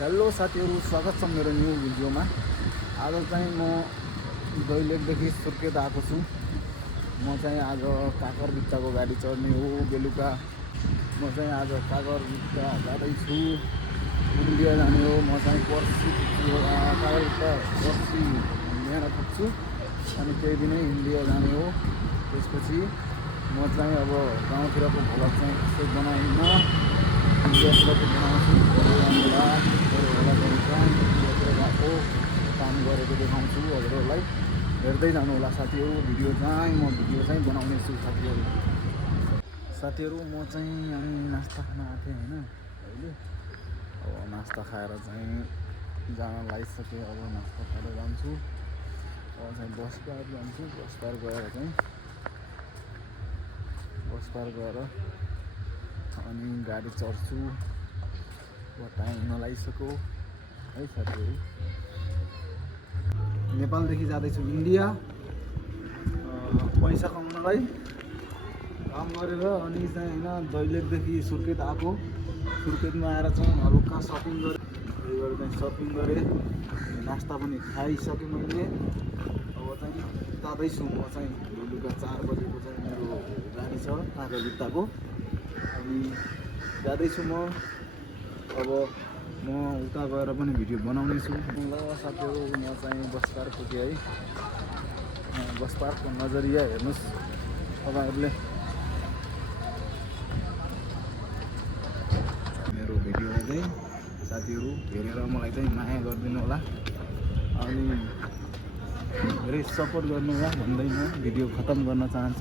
Hello साथीहरु, स्वागत छ मेरो न्यू भिडियोमा। आज चाहिँ म दैलेखदेखि सुर्खेत आएको छु। म चाहिँ आज काकरभिट्टाको गाडी चढ्ने हो बेलुका। म चाहिँ आज काकरभिट्टा जाँदैछु, इन्डिया जाने हो। म चाहिँ पर्सि काकरभिट्टा पर्सि बिहान पुग्छु अनि त्यही दिनै इन्डिया जाने हो। त्यसपछि म चाहिँ अब गाउँतिरको भ्लग चाहिँ त्यसै बनाउन इन्डियातिरको बनाउँछु। गएको काम गरेको देखाउँछु हजुरहरूलाई। हेर्दै जानु होला साथीहरु। भिडियो चाहिँ बनाउने छु साथीहरु। म चाहिँ अनि नास्ता खान आएको थिएँ होइन अहिले। अब नास्ता खाएर चाहिँ जान लागिसकेँ। अब नास्ता खाएर जान्छु। अब चाहिँ बस पार जान्छु। बस पार गएर अनि गाडी चढ्छु। अब टाइम नलागिसक्यो है साथीहरु। नेपालदेखि जाँदैछु इन्डिया पैसा कमाउनलाई। काम गरेर अनि चाहिँ होइन दैलेखदेखि सुर्खेत आएको। सुर्खेतमा आएर चाहिँ हल्का सपिङ गरेँ। त्यही भएर चाहिँ सपिङ गरेँ, नास्ता पनि खाइसकेँ मैले। अब चाहिँ जाँदैछु म चाहिँ बेलुका 4 बजेको चाहिँ मेरो गाडी छ काकरभिट्टाको। अनि जाँदैछु म। अब म उता गएर पनि भिडियो बनाउने छु। ल साथीहरु, म चाहिँ बस पार्क पुगेँ है। बस पार्कको नजरिया हेर्नुहोस् तपाईहरुले। मेरो भिडियोलाई चाहिँ साथीहरु हेरेर मलाई चाहिँ माया गरिदिनु होला अनि धेरै सपोर्ट गर्नु होला भन्दै म भिडियो खतम गर्न चाहन्छु।